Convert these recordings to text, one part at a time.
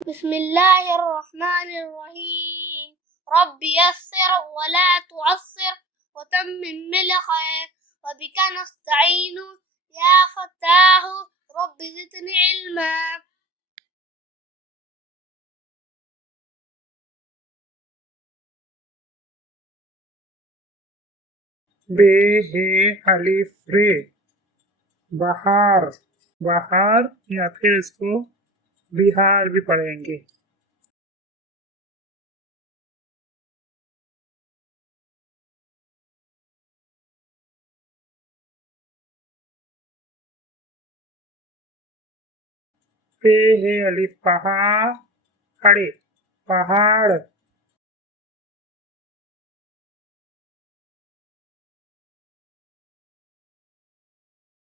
बिस्मिल्लाहिर्रहमानिर्रहीम। रब्बि यस्सिर वला तुअस्सिर वतम्मिम बिल खैर वबिका नस्तईनु या फत्ताहु रब्बि ज़िदनी इल्मा। बे हे अलिफ रे बहार बहार या फिर इसको बिहार भी पढ़ेंगे। पे हे अलिफ पहाड़ खड़े पहाड़।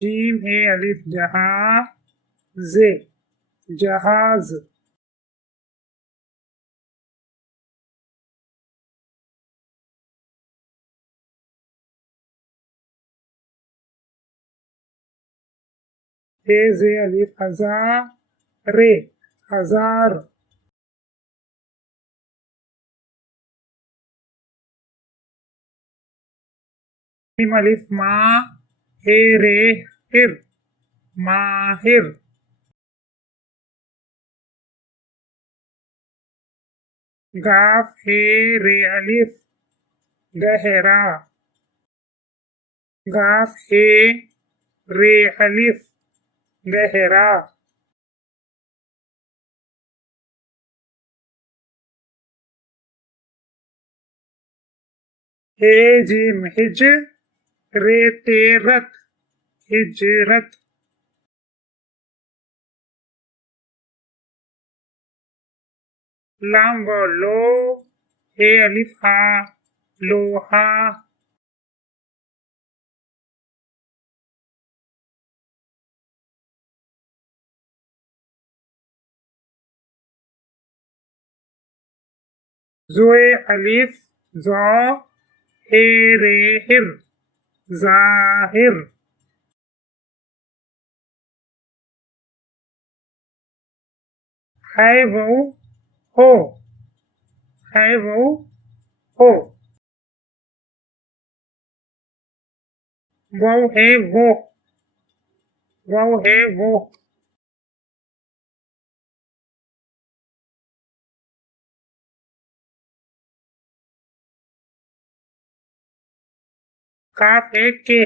जीम हे अलिफ जहां जे जहाज। हे जे अलिफ हजार रे हजार। मीम अलिफ मा हे रे हिर माहिर। गाफ हे रे अलिफ गहरा गाफ हे रे अलिफ गहरा। हे जीम हिज रे तेरत हिजरत। लाम व लो हे अलिफ हा लोहा। जोए अलिफ जो हे रे हिर जाहिर। है वो हो है वो हो। वो है वो है वो। काफ है के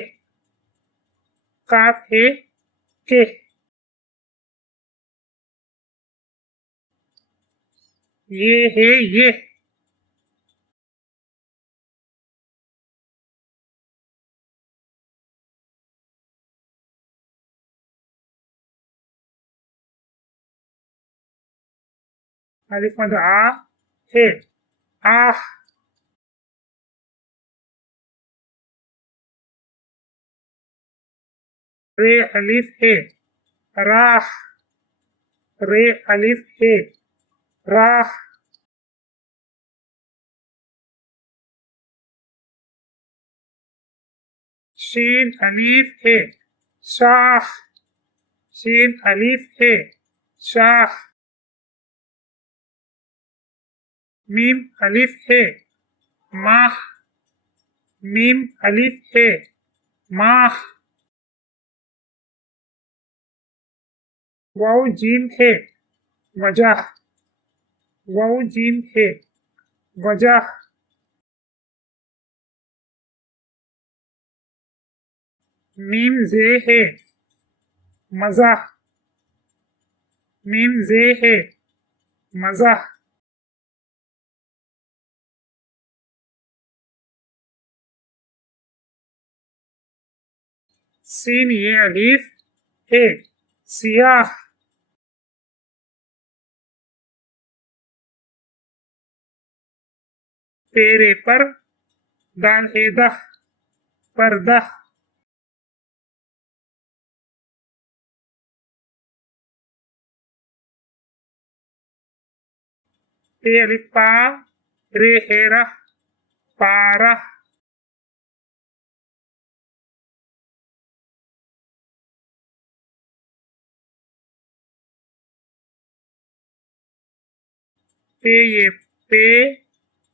काफ है के। ये है ये। अलिफ मद आ है आह। रे अलिफ है राह रे अलिफ है राह। शीन अलिफ है शाह शीन अलिफ है शाह। मीम अलिफ है माह मीम अलिफ है माह। वाउ जीम है वजह वाउ जीम है वजह। मीम जे है मज़ाह मीम जे है मज़ाह। सीन ये अलीफ है सियाह। तेरे पर दाल है दह पर्दा। पे अलिफ पा रे हेरा पारा। पे ये पे,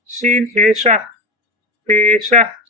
शीन हे शाह, पेशा.